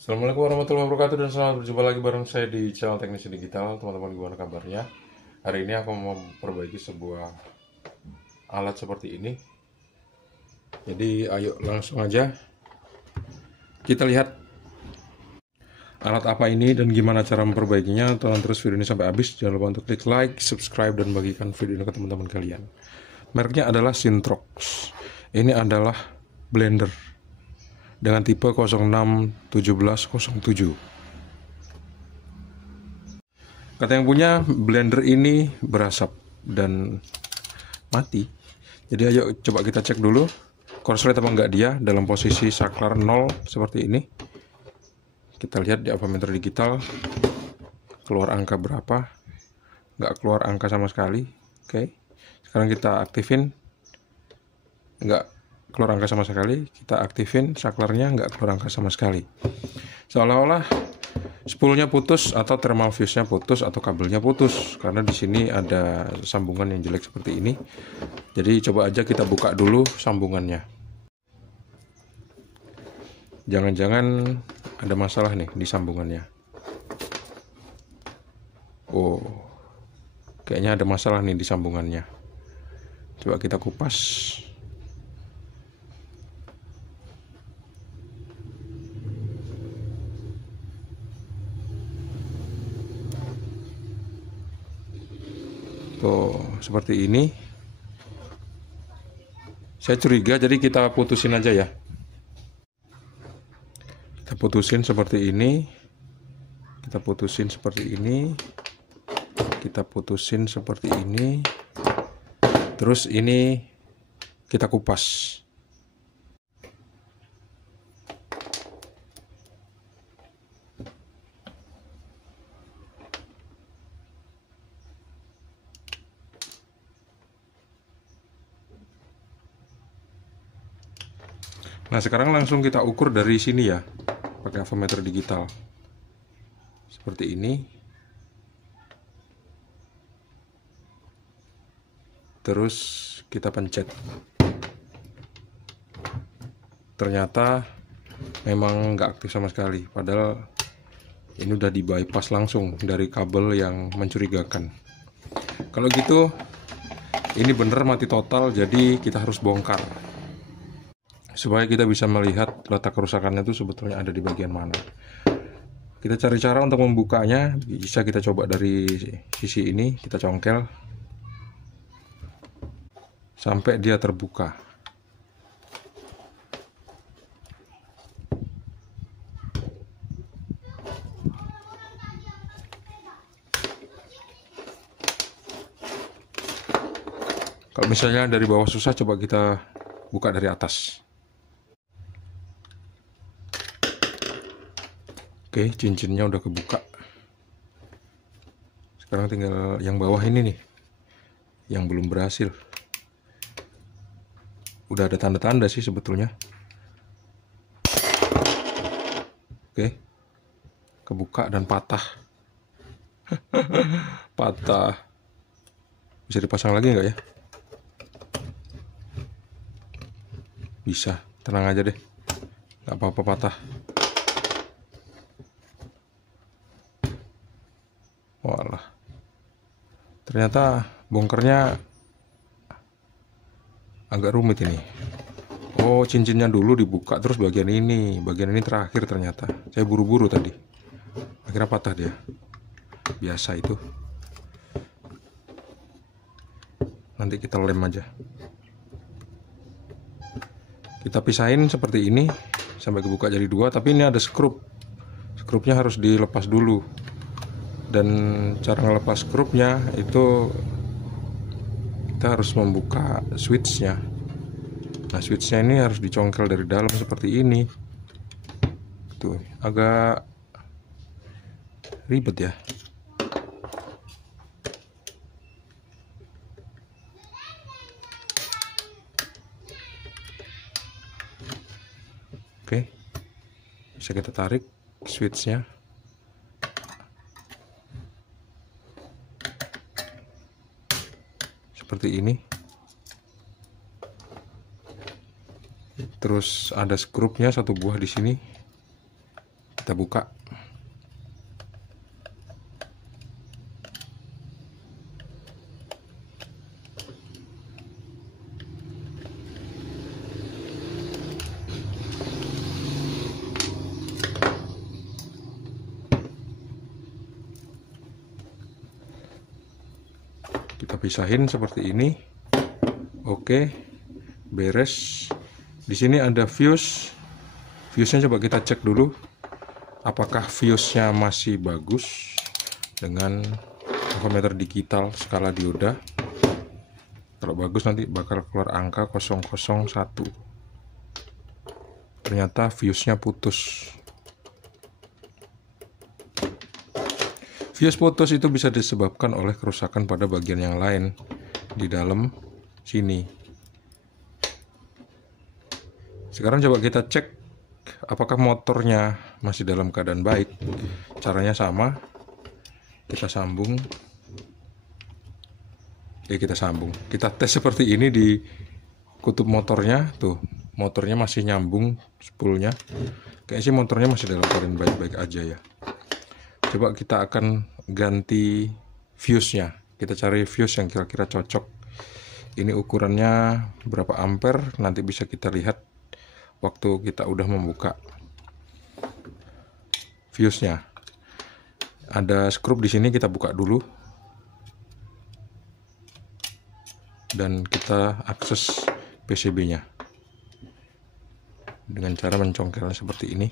Assalamualaikum warahmatullahi wabarakatuh dan selamat berjumpa lagi bareng saya di channel Teknisi Digital. Teman-teman, gimana kabarnya? Hari ini aku mau memperbaiki sebuah alat seperti ini. Jadi ayo langsung aja kita lihat alat apa ini dan gimana cara memperbaikinya. Tonton terus video ini sampai habis. Jangan lupa untuk klik like, subscribe, dan bagikan video ini ke teman-teman kalian. Mereknya adalah Sintrox. Ini adalah blender dengan tipe 061707. Kata yang punya, blender ini berasap dan mati. Jadi ayo coba kita cek dulu korslet apa enggak dia dalam posisi saklar 0 seperti ini. Kita lihat di avometer digital keluar angka berapa. Enggak keluar angka sama sekali. Oke. Sekarang kita aktifin. Enggak keluar angka sama sekali. Kita aktifin saklarnya, nggak keluar angka sama sekali. Seolah-olah spoolnya putus atau thermal fuse-nya putus atau kabelnya putus, karena di sini ada sambungan yang jelek seperti ini. Jadi coba aja kita buka dulu sambungannya. Jangan-jangan ada masalah nih di sambungannya. Oh, kayaknya ada masalah nih di sambungannya. Coba kita kupas. Tuh, seperti ini. Saya curiga, jadi kita putusin aja ya. Kita putusin seperti ini. Kita putusin seperti ini. Kita putusin seperti ini. Terus ini kita kupas. Nah, sekarang langsung kita ukur dari sini ya, pakai avometer digital. Seperti ini. Terus kita pencet. Ternyata memang nggak aktif sama sekali, padahal ini udah di bypass langsung dari kabel yang mencurigakan. Kalau gitu, ini bener mati total, jadi kita harus bongkar. Supaya kita bisa melihat letak kerusakannya itu sebetulnya ada di bagian mana. Kita cari cara untuk membukanya. Bisa kita coba dari sisi ini, kita congkel sampai dia terbuka. Kalau misalnya dari bawah susah, coba kita buka dari atas. Oke, cincinnya udah kebuka. Sekarang tinggal yang bawah ini nih, yang belum berhasil. Udah ada tanda-tanda sih sebetulnya. Oke, kebuka dan patah. Patah. Bisa dipasang lagi nggak ya? Bisa, tenang aja deh. Nggak apa-apa patah. Walah, ternyata bongkarnya agak rumit ini. Oh, cincinnya dulu dibuka, terus bagian ini terakhir ternyata. Saya buru-buru tadi, akhirnya patah dia. Biasa itu. Nanti kita lem aja. Kita pisahin seperti ini sampai kebuka jadi dua, tapi ini ada skrup. Skrupnya harus dilepas dulu. Dan cara ngelepas skrupnya itu kita harus membuka switchnya. Nah, switchnya ini harus dicongkel dari dalam seperti ini. Tuh, agak ribet ya. Oke, bisa kita tarik switchnya. Seperti ini. Terus ada skrupnya satu buah di sini. Kita Kita buka. Kita pisahin seperti ini. Oke, beres. Di sini ada fuse. Fuse-nya coba kita cek dulu. Apakah fuse-nya masih bagus dengan voltmeter digital skala dioda. Kalau bagus nanti bakal keluar angka 001. Ternyata fuse-nya putus. Fuse putus itu bisa disebabkan oleh kerusakan pada bagian yang lain di dalam sini. Sekarang coba kita cek apakah motornya masih dalam keadaan baik. Caranya sama. Kita sambung. Kita sambung. Kita tes seperti ini di kutub motornya. Tuh, motornya masih nyambung spoolnya. Kayaknya sih motornya masih dalam keadaan baik-baik aja ya. Coba kita akan ganti fuse-nya. Kita cari fuse yang kira-kira cocok. Ini ukurannya berapa ampere, nanti bisa kita lihat waktu kita udah membuka fuse-nya. Ada skrup di sini, kita buka dulu. Dan kita akses PCB-nya. Dengan cara mencongkelnya seperti ini.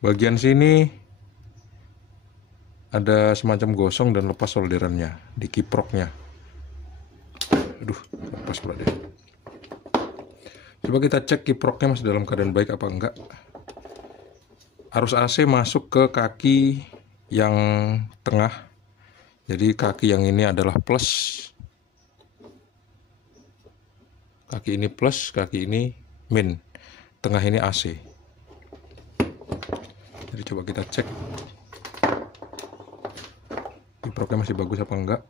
Bagian sini ada semacam gosong dan lepas solderannya di kiproknya. Aduh, lepas pula deh. Coba kita cek kiproknya masih dalam keadaan baik apa enggak. Arus AC masuk ke kaki yang tengah. Jadi kaki yang ini adalah plus. Kaki ini plus, kaki ini min. Tengah ini AC. Jadi coba kita cek kiproknya masih bagus apa enggak.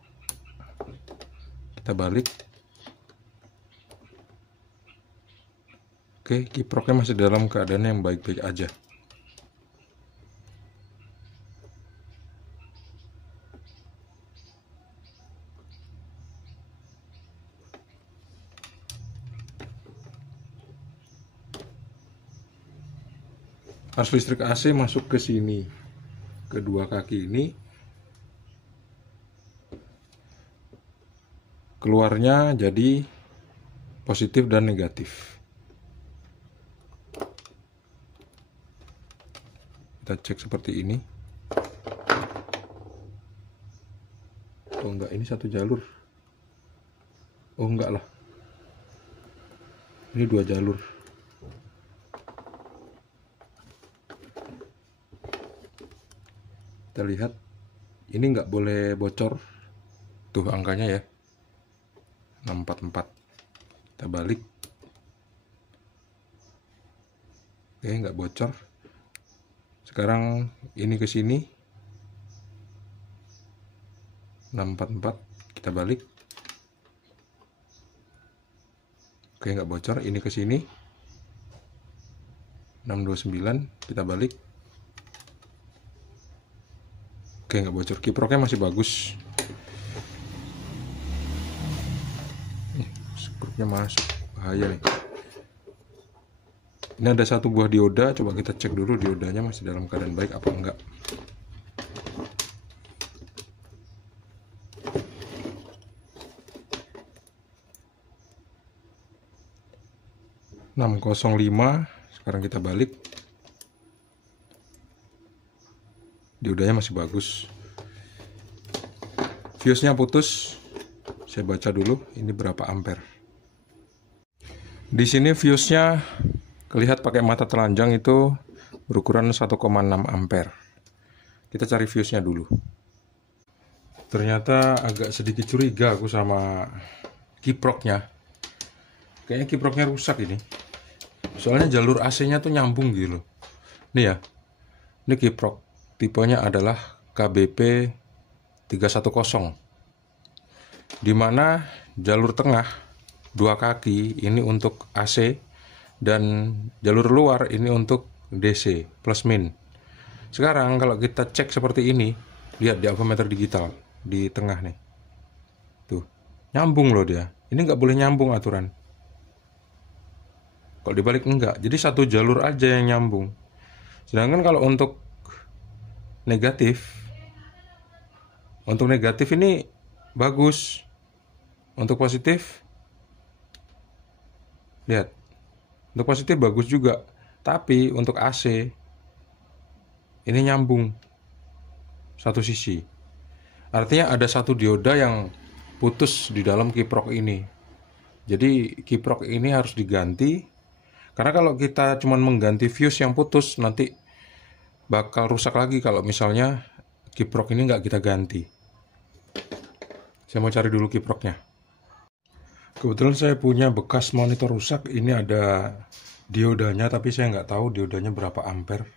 Kita balik. Oke, kiproknya masih dalam keadaan yang baik-baik aja. Arus listrik AC masuk ke sini, kedua kaki ini. Keluarnya jadi positif dan negatif. Kita cek seperti ini. Oh enggak, ini satu jalur. Oh enggak lah, ini dua jalur. Kita lihat, ini nggak boleh bocor. Tuh angkanya ya, 644. Kita balik. Oke, nggak bocor. Sekarang ini ke sini 644. Kita balik. Oke, nggak bocor. Ini ke sini 629. Kita balik. Oke, nggak bocor. Kiproknya masih bagus. Skrupnya masuk. Bahaya nih. Ini ada satu buah dioda. Coba kita cek dulu diodanya masih dalam keadaan baik apa enggak. (605). Sekarang kita balik. Diodanya masih bagus. Fuse-nya putus. Saya baca dulu ini berapa ampere. Di sini fuse-nya kelihatan pakai mata telanjang itu berukuran 1,6 ampere. Kita cari fuse-nya dulu. Ternyata agak sedikit curiga aku sama kiproknya. Kayaknya kiproknya rusak ini. Soalnya jalur AC-nya tuh nyambung gitu loh. Nih ya, ini kiprok. Tipenya adalah KBP 310. Dimana jalur tengah 2 kaki ini untuk AC dan jalur luar ini untuk DC plus min. Sekarang kalau kita cek seperti ini, lihat di avometer digital di tengah nih, tuh nyambung loh dia. Ini nggak boleh nyambung aturan. Kalau dibalik enggak, jadi satu jalur aja yang nyambung. Sedangkan kalau untuk negatif ini bagus. Untuk positif, lihat, untuk positif bagus juga. Tapi untuk AC ini nyambung satu sisi. Artinya ada satu dioda yang putus di dalam kiprok ini. Jadi kiprok ini harus diganti. Karena kalau kita cuma mengganti fuse yang putus, nanti bakal rusak lagi kalau misalnya kiprok ini nggak kita ganti. Saya mau cari dulu kiproknya. Kebetulan saya punya bekas monitor rusak. Ini ada diodanya, tapi saya nggak tahu diodanya berapa ampere.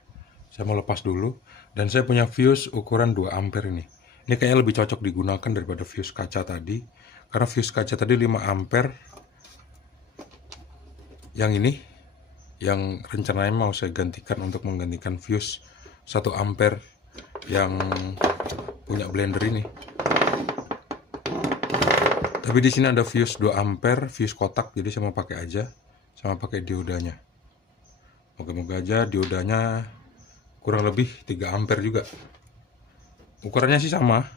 Saya mau lepas dulu. Dan saya punya fuse ukuran 2 ampere ini. Ini kayaknya lebih cocok digunakan daripada fuse kaca tadi. Karena fuse kaca tadi 5 ampere. Yang ini, yang rencananya mau saya gantikan untuk menggantikan fuse 1 ampere yang punya blender ini. Tapi di sini ada fuse 2 ampere, fuse kotak, jadi saya mau pakai aja, sama pakai diodanya. Moga-moga aja diodanya kurang lebih 3 ampere juga. Ukurannya sih sama.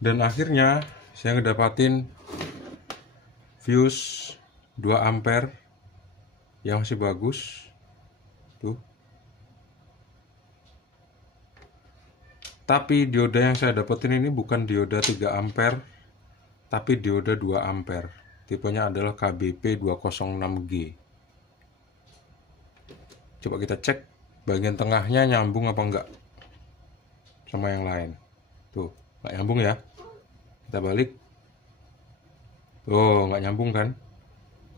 Dan akhirnya saya ngedapatin fuse 2 ampere yang masih bagus. Tuh. Tapi dioda yang saya dapetin ini bukan dioda 3 ampere, tapi dioda 2 ampere. Tipenya adalah KBP 206G. Coba kita cek bagian tengahnya nyambung apa enggak sama yang lain. Tuh, nggak nyambung ya. Kita balik. Tuh, nggak nyambung kan?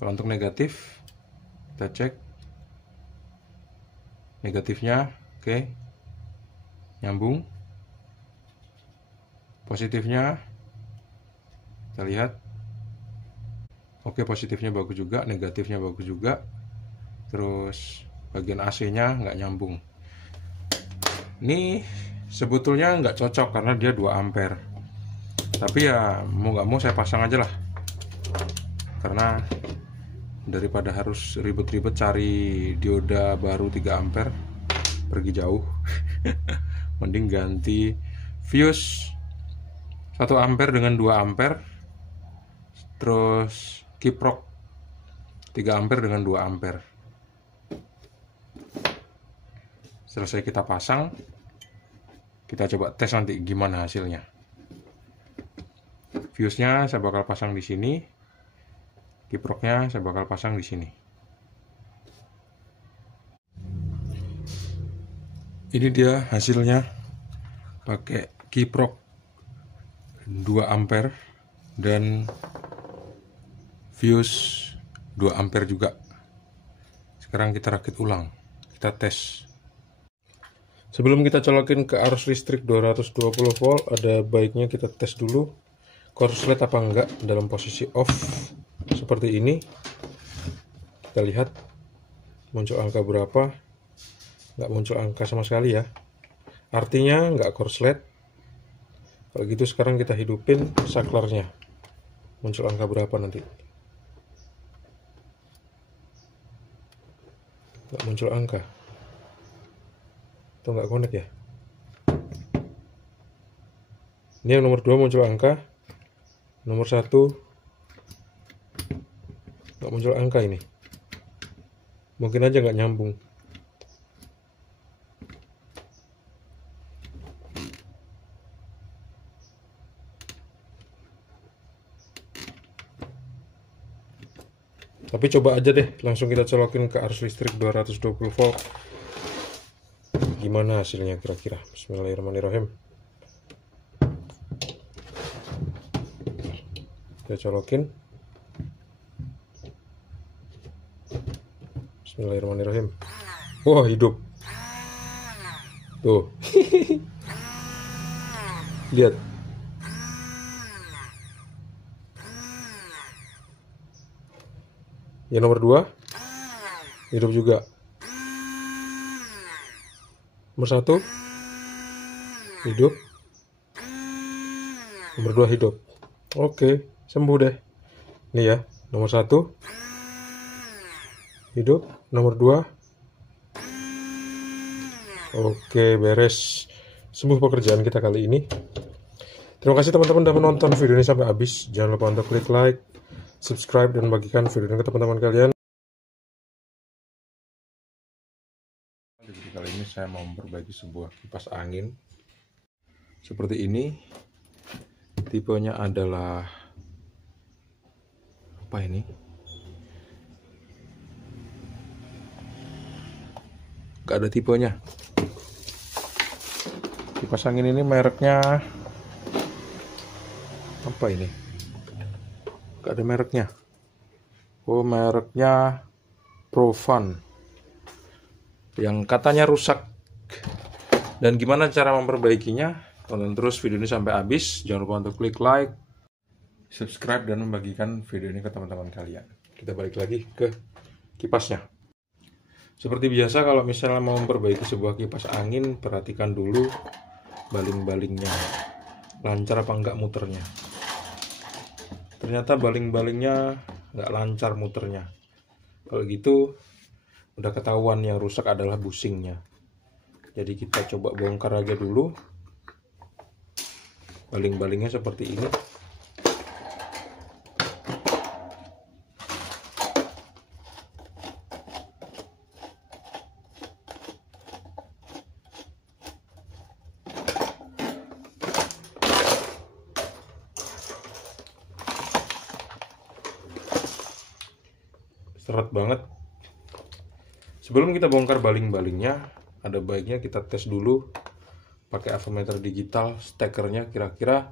Kalau untuk negatif, kita cek. Negatifnya, oke. Nyambung. Positifnya kita lihat, oke, positifnya bagus juga, negatifnya bagus juga. Terus bagian AC-nya nggak nyambung. Ini sebetulnya nggak cocok karena dia 2 ampere. Tapi ya mau nggak mau saya pasang aja lah. Karena daripada harus ribet-ribet cari dioda baru 3 ampere, pergi jauh. Mending ganti fuse 1 ampere dengan 2 ampere, terus kiprok 3 ampere dengan 2 ampere. Selesai kita pasang, kita coba tes nanti gimana hasilnya. Fuse-nya saya bakal pasang di sini, kiproknya saya bakal pasang di sini. Ini dia hasilnya, pakai kiprok 2 ampere dan fuse 2 ampere juga. Sekarang kita rakit ulang, kita tes. Sebelum kita colokin ke arus listrik 220 volt, ada baiknya kita tes dulu korslet apa enggak dalam posisi off seperti ini. Kita lihat muncul angka berapa. Nggak muncul angka sama sekali ya, artinya nggak korslet. Kalau gitu sekarang kita hidupin saklarnya, muncul angka berapa nanti. Nggak muncul angka atau nggak connect ya. Ini yang nomor 2 muncul angka, nomor 1 nggak muncul angka. Ini mungkin aja nggak nyambung. Tapi coba aja deh, langsung kita colokin ke arus listrik 220 volt. Gimana hasilnya kira-kira? Bismillahirrahmanirrahim. Kita colokin. Bismillahirrahmanirrahim. Wah, hidup. Tuh. Lihat. Yang nomor 2 hidup juga. Nomor 1 hidup. Nomor 2 hidup. Oke, sembuh deh. Ini ya, nomor 1 hidup, nomor 2 oke, beres. Sembuh pekerjaan kita kali ini. Terima kasih teman-teman sudah menonton video ini sampai habis. Jangan lupa untuk klik like, subscribe, dan bagikan video ini ke teman-teman kalian. Jadi kali ini saya mau memperbaiki sebuah kipas angin seperti ini. Tipenya adalah apa ini? Gak ada tipenya. Kipas angin ini mereknya apa ini? Gak ada mereknya. Oh, mereknya Profan, yang katanya rusak. Dan gimana cara memperbaikinya? Tonton terus video ini sampai habis. Jangan lupa untuk klik like, subscribe, dan membagikan video ini ke teman-teman kalian. Kita balik lagi ke kipasnya. Seperti biasa, kalau misalnya mau memperbaiki sebuah kipas angin, perhatikan dulu baling-balingnya, lancar apa enggak muternya. Ternyata baling-balingnya nggak lancar muternya. Kalau gitu udah ketahuan yang rusak adalah busingnya. Jadi kita coba bongkar aja dulu. Baling-balingnya seperti ini. Seret banget. Sebelum kita bongkar baling-balingnya, ada baiknya kita tes dulu pakai avometer digital stekernya, kira-kira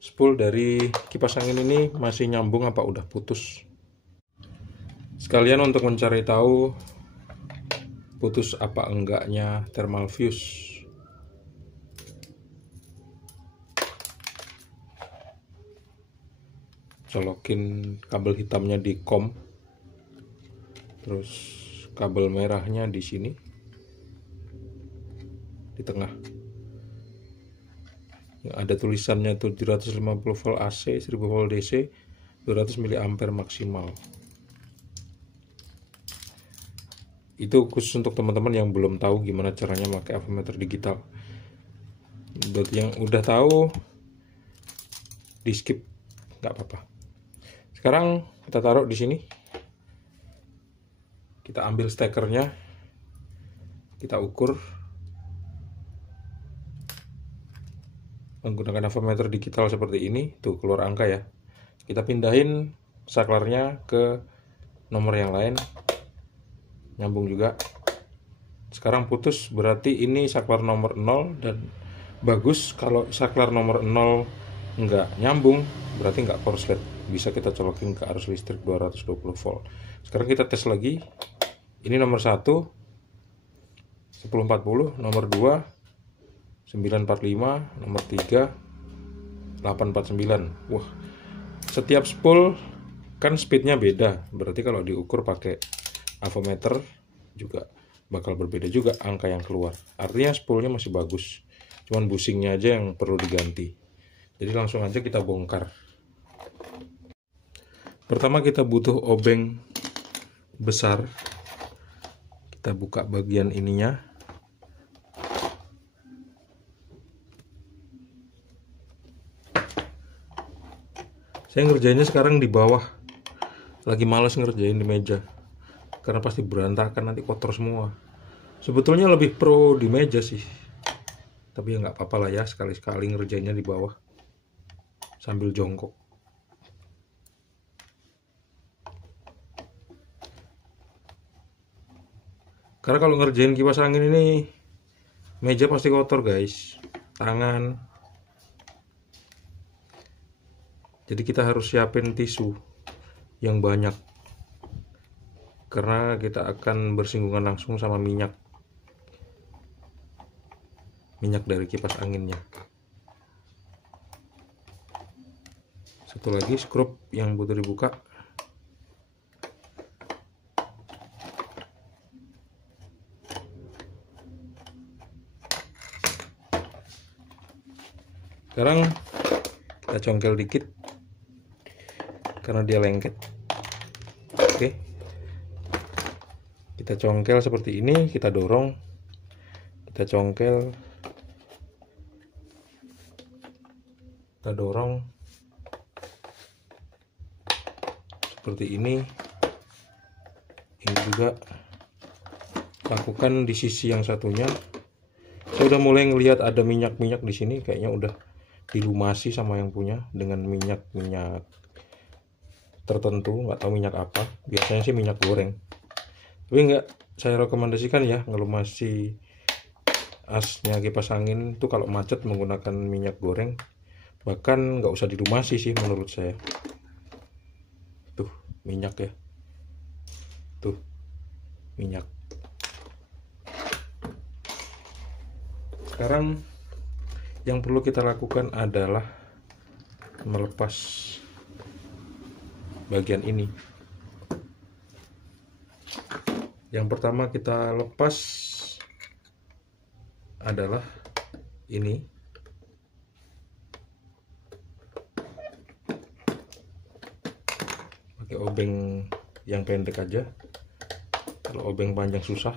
spool dari kipas angin ini masih nyambung apa udah putus. Sekalian untuk mencari tahu putus apa enggaknya thermal fuse. Colokin kabel hitamnya di kom, terus kabel merahnya di sini, di tengah. Yang ada tulisannya 750 volt AC, 1000 volt DC, 200 mA maksimal. Itu khusus untuk teman-teman yang belum tahu gimana caranya pakai avometer digital. Buat yang udah tahu, di skip, nggak apa-apa. Sekarang kita taruh di sini. Kita ambil stekernya, kita ukur menggunakan avometer digital seperti ini. Tuh, keluar angka ya. Kita pindahin saklarnya ke nomor yang lain, nyambung juga. Sekarang putus, berarti ini saklar nomor 0 dan bagus. Kalau saklar nomor 0 nggak nyambung, berarti nggak korslet. Bisa kita colokin ke arus listrik 220 volt. Sekarang kita tes lagi. Ini nomor 1 1040, nomor 2 945, nomor 3 849. Wah, setiap spool kan speednya beda. Berarti kalau diukur pakai avometer juga bakal berbeda juga angka yang keluar. Artinya spoolnya masih bagus. Cuman busingnya aja yang perlu diganti. Jadi langsung aja kita bongkar. Pertama kita butuh obeng besar. Kita buka bagian ininya. Saya ngerjainnya sekarang di bawah. Lagi males ngerjain di meja, karena pasti berantakan, nanti kotor semua. Sebetulnya lebih pro di meja sih, tapi ya nggak apa-apa lah ya, sekali-sekali ngerjainnya di bawah sambil jongkok. Karena kalau ngerjain kipas angin ini, meja pasti kotor guys, tangan. Jadi kita harus siapin tisu yang banyak. karena kita akan bersinggungan langsung sama minyak dari kipas anginnya. Satu lagi skrup yang butuh dibuka. Sekarang kita congkel dikit karena dia lengket. Oke, kita congkel seperti ini, kita dorong, kita congkel, kita dorong seperti ini. Ini juga lakukan di sisi yang satunya. Saya udah mulai ngelihat ada minyak-minyak di sini, kayaknya udah dilumasi sama yang punya dengan minyak tertentu, nggak tahu minyak apa, biasanya sih minyak goreng, tapi nggak saya rekomendasikan ya ngelumasi asnya kipas angin itu kalau macet menggunakan minyak goreng, bahkan nggak usah dilumasi sih menurut saya. Tuh minyak ya, tuh minyak. Sekarang yang perlu kita lakukan adalah melepas bagian ini. Yang pertama kita lepas adalah ini. Pakai obeng yang pendek aja. Kalau obeng panjang susah.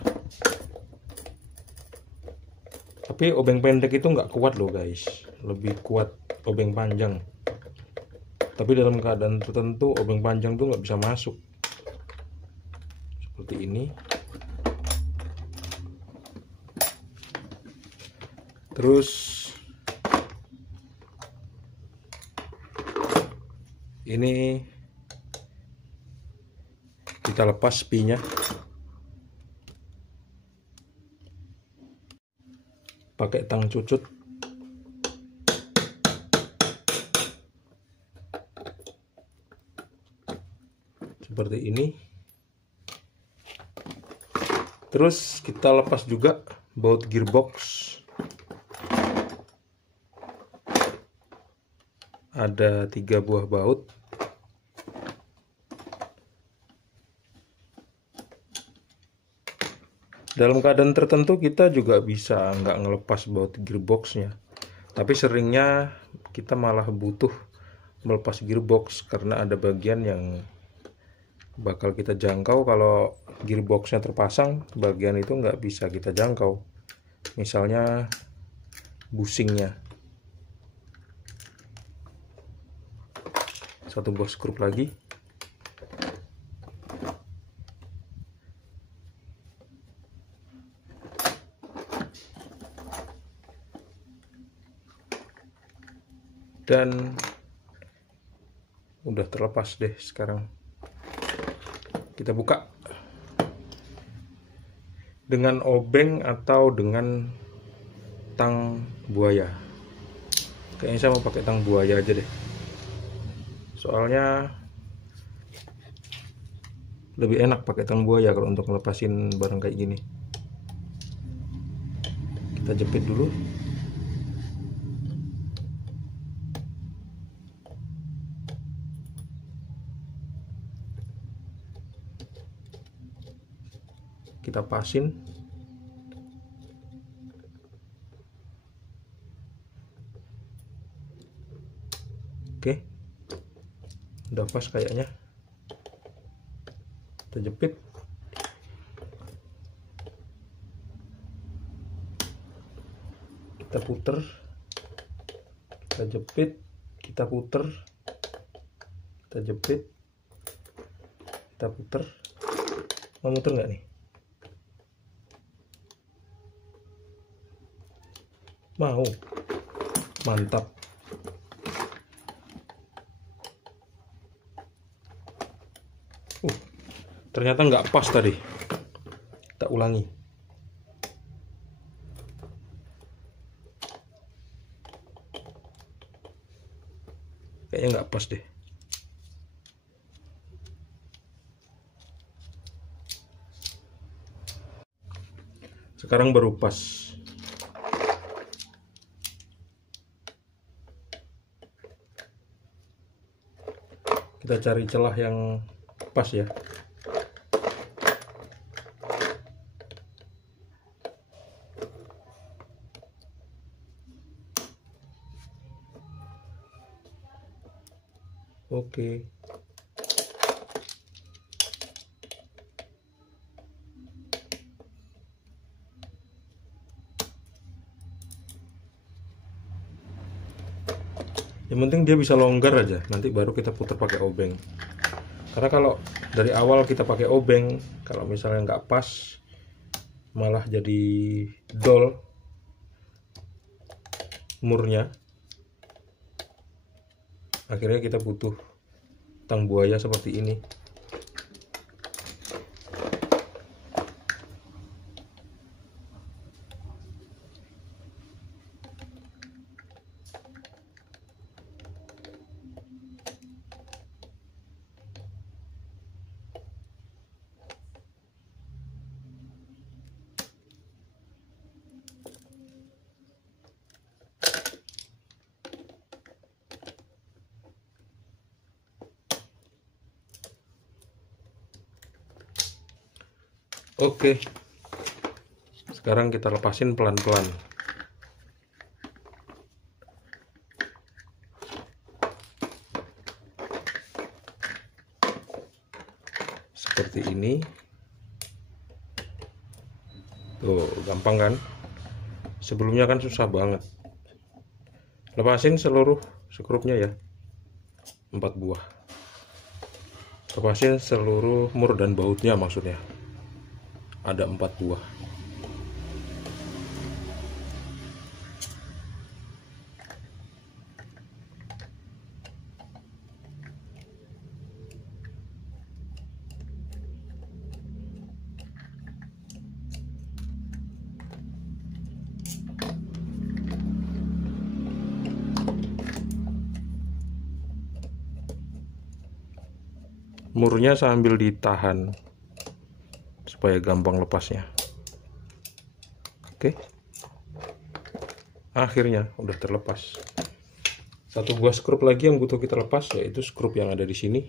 Tapi obeng pendek itu nggak kuat loh guys, lebih kuat obeng panjang. Tapi dalam keadaan tertentu obeng panjang tuh nggak bisa masuk. Seperti ini. Terus ini kita lepas spinya. Pakai tang cucut. Seperti ini. Terus kita lepas juga baut gearbox. Ada 3 buah baut. Dalam keadaan tertentu kita juga bisa nggak ngelepas baut gearboxnya, tapi seringnya kita malah butuh melepas gearbox karena ada bagian yang bakal kita jangkau. Kalau gearboxnya terpasang, bagian itu nggak bisa kita jangkau, misalnya bushingnya. Satu buah skrup lagi. Dan udah terlepas deh. Sekarang kita buka dengan obeng atau dengan tang buaya. Kayaknya saya mau pakai tang buaya aja deh, soalnya lebih enak pakai tang buaya kalau untuk ngelepasin barang kayak gini. Kita jepit dulu. Kita pasin. Oke, udah pas kayaknya. Kita jepit. Kita puter. Kita jepit. Kita puter. Kita jepit. Kita puter. Mau muter nggak nih? Mau. Mantap. Ternyata nggak pas tadi. Kita ulangi. Kayaknya nggak pas deh. Sekarang baru pas. Kita cari celah yang pas ya. Oke. Yang penting dia bisa longgar aja, nanti baru kita putar pakai obeng. Karena kalau dari awal kita pakai obeng, kalau misalnya nggak pas, malah jadi dol murnya. Akhirnya kita butuh tang buaya seperti ini. Oke, sekarang kita lepasin pelan-pelan. Seperti ini. Tuh, gampang kan? Sebelumnya kan susah banget. Lepasin seluruh skrupnya ya. 4 buah. Lepasin seluruh mur dan bautnya maksudnya. Ada 4 buah. Murnya sambil ditahan supaya gampang lepasnya. Oke, akhirnya udah terlepas. Satu buah skrup lagi yang butuh kita lepas, yaitu skrup yang ada di sini,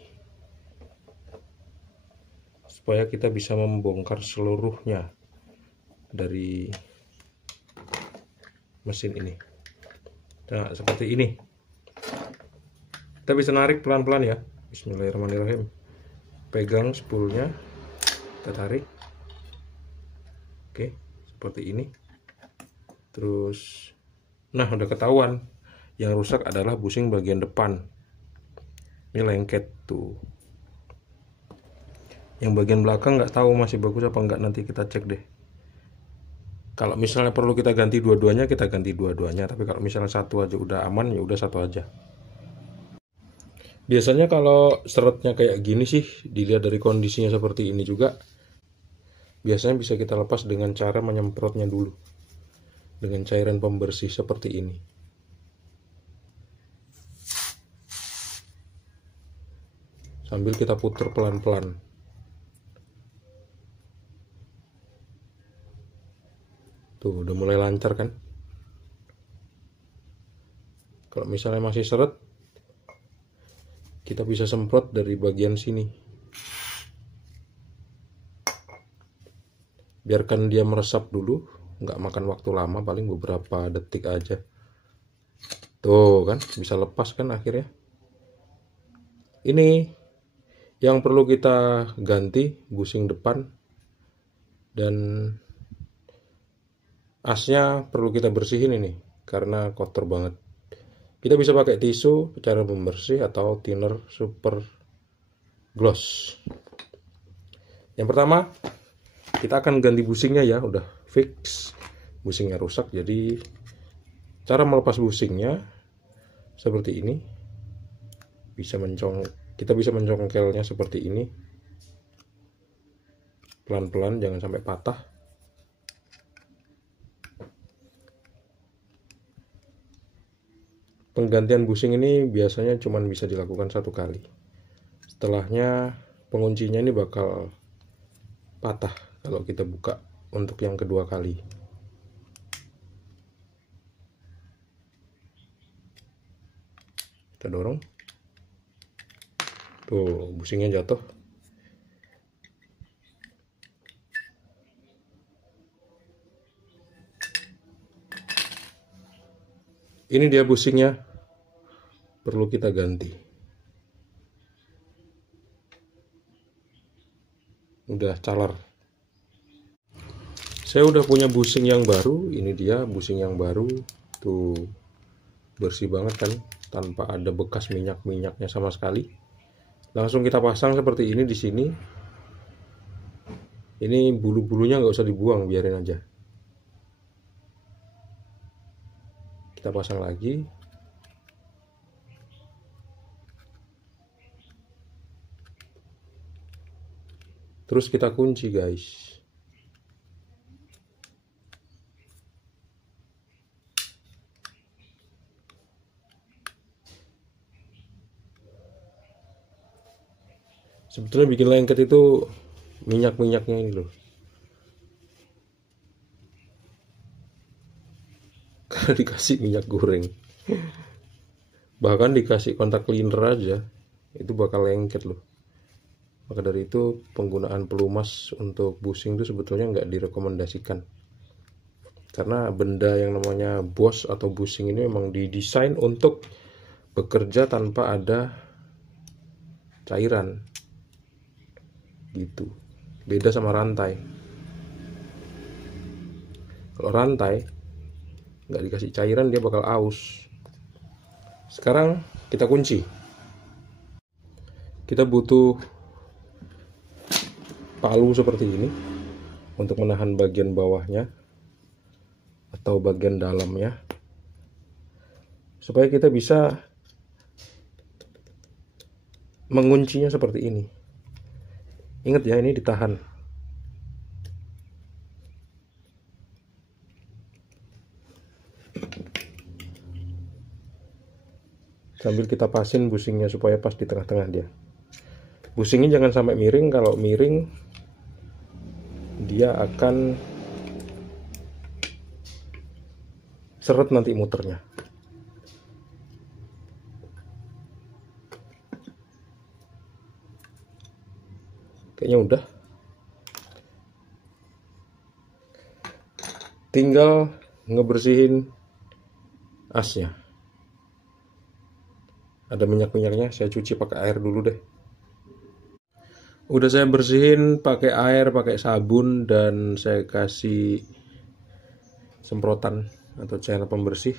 supaya kita bisa membongkar seluruhnya dari mesin ini. Nah, seperti ini. Kita bisa narik pelan-pelan ya. Bismillahirrahmanirrahim. Pegang spoolnya, kita tarik. Oke, seperti ini. Terus, nah udah ketahuan. Yang rusak adalah busing bagian depan. Ini lengket tuh. Yang bagian belakang nggak tahu masih bagus apa nggak, nanti kita cek deh. Kalau misalnya perlu kita ganti dua-duanya, kita ganti dua-duanya. Tapi kalau misalnya satu aja udah aman, ya udah satu aja. Biasanya kalau seretnya kayak gini sih, dilihat dari kondisinya seperti ini juga, biasanya bisa kita lepas dengan cara menyemprotnya dulu dengan cairan pembersih seperti ini. Sambil kita putar pelan-pelan. Tuh, udah mulai lancar kan? Kalau misalnya masih seret, kita bisa semprot dari bagian sini. Biarkan dia meresap dulu, nggak makan waktu lama, paling beberapa detik aja. Tuh kan, bisa lepas kan akhirnya. Ini yang perlu kita ganti, busing depan, dan asnya perlu kita bersihin ini, karena kotor banget. Kita bisa pakai tisu, cara pembersih, atau thinner super gloss. Yang pertama, kita akan ganti busingnya ya, udah fix. Busingnya rusak, jadi cara melepas busingnya seperti ini. Kita bisa mencongkelnya seperti ini. Pelan-pelan, jangan sampai patah. Penggantian busing ini biasanya cuma bisa dilakukan 1 kali. Setelahnya penguncinya ini bakal patah kalau kita buka untuk yang kedua kali. Kita dorong. Tuh, busingnya jatuh. Ini dia busingnya, perlu kita ganti. Udah calar. Saya udah punya busing yang baru. Ini dia busing yang baru. Tuh, bersih banget kan, tanpa ada bekas minyak-minyaknya sama sekali. Langsung kita pasang seperti ini di sini. Ini bulu-bulunya nggak usah dibuang, biarin aja. Kita pasang lagi. Terus kita kunci, guys. Sebetulnya bikin lengket itu minyak-minyaknya ini loh. Karena dikasih minyak goreng. Bahkan dikasih kontak cleaner aja, itu bakal lengket loh. Maka dari itu penggunaan pelumas untuk busing itu sebetulnya nggak direkomendasikan. Karena benda yang namanya bos atau busing ini memang didesain untuk bekerja tanpa ada cairan. Gitu. Beda sama rantai. Kalau rantai nggak dikasih cairan dia bakal aus. Sekarang kita kunci. Kita butuh palu seperti ini untuk menahan bagian bawahnya atau bagian dalamnya, supaya kita bisa menguncinya seperti ini. Ingat ya, ini ditahan. Sambil kita pasin busingnya supaya pas di tengah-tengah dia. Busingnya jangan sampai miring. Kalau miring dia akan seret nanti muternya. Kayaknya udah. Tinggal ngebersihin asnya. Ada minyak-minyaknya, saya cuci pakai air dulu deh. Udah saya bersihin pakai air, pakai sabun, dan saya kasih semprotan atau cairan pembersih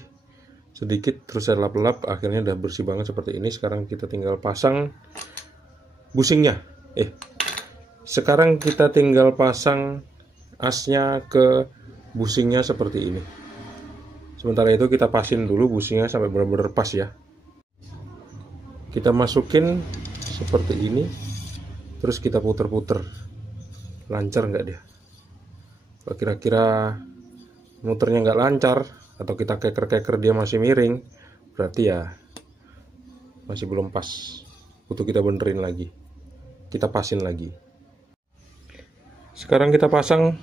sedikit, terus saya lap-lap, akhirnya udah bersih banget seperti ini. Sekarang kita tinggal pasang busingnya. Sekarang kita tinggal pasang asnya ke busingnya seperti ini. Sementara itu kita pasin dulu busingnya sampai benar-benar pas ya. Kita masukin seperti ini, terus kita puter-puter. Lancar nggak dia? Kalau kira-kira muternya nggak lancar, atau kita keker-keker dia masih miring, berarti ya masih belum pas. Butuh kita benerin lagi. Kita pasin lagi. Sekarang kita pasang.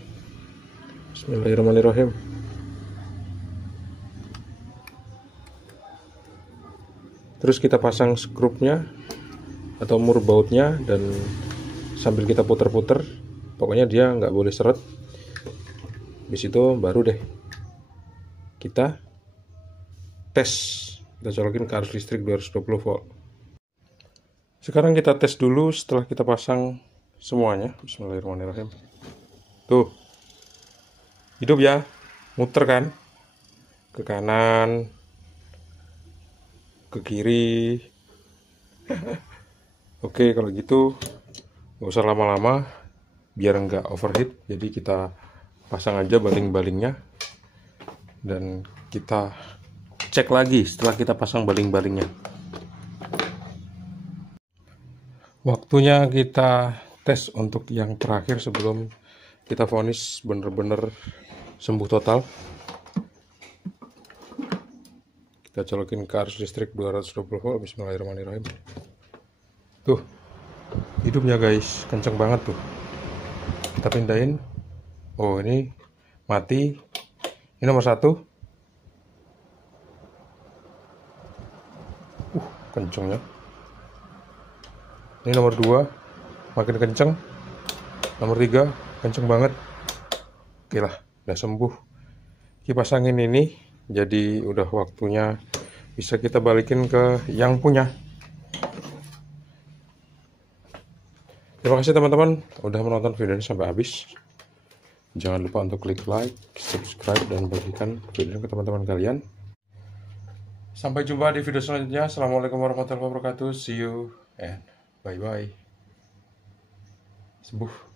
Bismillahirrahmanirrahim. Terus kita pasang skrupnya atau mur bautnya, dan sambil kita puter-puter, pokoknya dia nggak boleh seret. Habis itu baru deh kita tes. Kita colokin ke arus listrik 220 volt. Sekarang kita tes dulu setelah kita pasang semuanya. Bismillahirrahmanirrahim. Tuh, hidup ya, muter kan, ke kanan, ke kiri. Oke, kalau gitu nggak usah lama-lama biar nggak overheat. Jadi kita pasang aja baling-balingnya, dan kita cek lagi setelah kita pasang baling-balingnya. Waktunya kita tes untuk yang terakhir sebelum kita vonis bener-bener sembuh total. Kita colokin ke arus listrik 220 volt. Bismillahirrahmanirrahim. Tuh, hidupnya guys, kenceng banget tuh. Kita pindahin. Oh, ini mati. Ini nomor 1. Kenceng ya. Ini nomor 2, makin kenceng. Nomor 3, kenceng banget. Oke lah, udah sembuh. Kipas angin ini jadi udah waktunya bisa kita balikin ke yang punya. Terima kasih teman-teman udah menonton video ini sampai habis. Jangan lupa untuk klik like, subscribe, dan bagikan video ini ke teman-teman kalian. Sampai jumpa di video selanjutnya. Assalamualaikum warahmatullahi wabarakatuh. See you and bye-bye. Sembuh.